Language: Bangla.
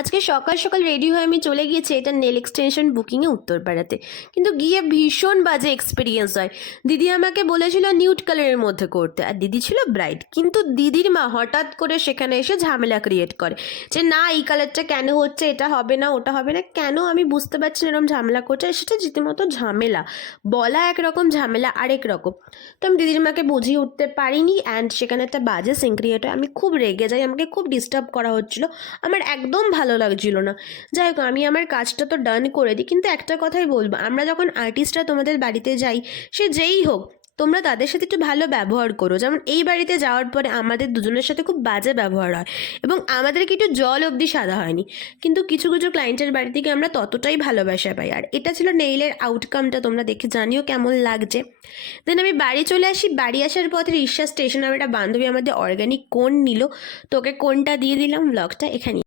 আজকে সকাল সকাল রেডি হয়ে আমি চলে গিয়েছি এটা নেল এক্সটেনশন বুকিংয়ে উত্তরপাড়াতে, কিন্তু গিয়ে ভীষণ বাজে এক্সপিরিয়েন্স হয়। দিদি আমাকে বলেছিল নিউড কালারের মধ্যে করতে, আর দিদি ছিল ব্রাইট, কিন্তু দিদির মা হঠাৎ করে সেখানে এসে ঝামেলা ক্রিয়েট করে যে না এই কালারটা কেন হচ্ছে, এটা হবে না ওটা হবে না, কেন আমি বুঝতে পারছি না এরকম ঝামেলা করছে। সেটা রীতিমতো ঝামেলা, বলা একরকম ঝামেলা আরেক রকম। তো আমি দিদির মাকে বুঝিয়ে উঠতে পারিনি, অ্যান্ড সেখানে একটা বাজে সিন ক্রিয়েট হয়। আমি খুব রেগে যাই, আমাকে খুব ডিস্টার্ব করা হচ্ছিল, আমার একদম ভালো লাগছিল না। যাই হোক, আমি আমার কাজটা তো ডান করে দিই, কিন্তু একটা কথাই বলবো, আমরা যখন আর্টিস্টরা তোমাদের বাড়িতে যাই, সে যেই হোক, তোমরা তাদের সাথে একটু ভালো ব্যবহার করো। যেমন এই বাড়িতে যাওয়ার পরে আমাদের দুজনের সাথে খুব বাজে ব্যবহার হয় এবং আমাদেরকে একটু জল অবধি সাদা হয়নি, কিন্তু কিছু কিছু ক্লায়েন্টের বাড়ি থেকে আমরা ততটাই ভালোবাসা পাই। আর এটা ছিল নেইলের আউটকামটা, তোমরা দেখে জানিও কেমন লাগছে। দেন আমি বাড়ি চলে আসি, বাড়ি আসার পথে রিক্সা স্টেশনে একটা বান্ধবী আমাদের অর্গানিক কোন নিল, তোকে কোনটা দিয়ে দিলাম। ব্লগটা এখানে।